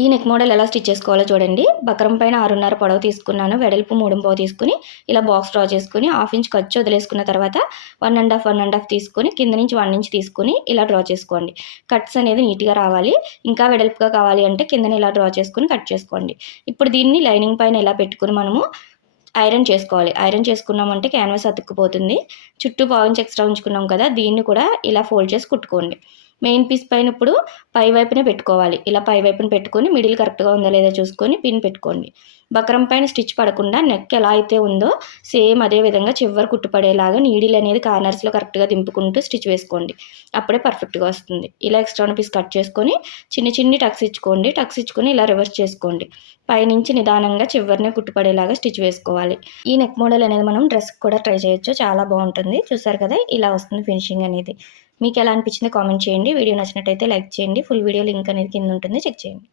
ఈ neck model ఎలా stitch చేసుకోవాలో చూడండి. బకరం పైన ఆరున్నర పొడవు తీసుకున్నాను. వెడల్పు మూడు తీసుకుని ఇలా బాక్స్ డ్రా చేసుకుని హాఫ్ ఇంచ్ ఖర్చు వదిలేసుకున్న తర్వాత one and half one and half తీసుకుని కింద నుంచి వన్ ఇంచ్ తీసుకుని ఇలా డ్రా చేసుకోండి. కట్స్ అనేది నీట్గా రావాలి. ఇంకా వెడల్పుగా కావాలి అంటే కిందని ఇలా డ్రా చేసుకుని కట్ చేసుకోండి. ఇప్పుడు దీన్ని లైనింగ్ పైన ఇలా పెట్టుకుని మనము ఐరన్ చేసుకోవాలి. ఐరన్ చేసుకున్నామంటే క్యాన్వాస్ అతుక్కుపోతుంది. చుట్టూ పావు ఇంచ్ ఎక్స్ట్రా ఉంచుకున్నాం కదా దీన్ని కూడా ఇలా ఫోల్డ్ చేసి కుట్టుకోండి. మెయిన్ పీస్ పైన ఇప్పుడు పై వైపునే పెట్టుకోవాలి. ఇలా పై వైపున పెట్టుకొని మిడిల్ కరెక్ట్గా ఉందా లేదా చూసుకొని పిన్ పెట్టుకోండి. బక్రం పైన స్టిచ్ పడకుండా నెక్ ఎలా అయితే ఉందో సేమ్ అదే విధంగా చివరి కుట్టుపడేలాగా నీడిల్ అనేది కార్నర్స్లో కరెక్ట్గా దింపుకుంటూ స్టిచ్ వేసుకోండి. అప్పుడే పర్ఫెక్ట్గా వస్తుంది. ఇలా ఎక్స్ట్రా పీస్ కట్ చేసుకొని చిన్ని చిన్ని టక్స్ ఇచ్చుకోండి. టక్స్ ఇచ్చుకొని ఇలా రివర్స్ చేసుకోండి. పైనుంచి నిదానంగా చివరినే కుట్టుపడేలాగా స్టిచ్ వేసుకోవాలి. ఈ నెక్ మోడల్ అనేది మనం డ్రెస్ కూడా ట్రై చేయొచ్చు. చాలా బాగుంటుంది. చూసారు కదా? ఇలా వస్తుంది ఫినిషింగ్ అనేది. మీకు ఎలా అనిపించింది కామెంట్ చేయండి. వీడియో నచ్చినట్టయితే లైక్ చేయండి. ఫుల్ వీడియో లింక్ అనేది కింద ఉంటుంది. చెక్ చేయండి.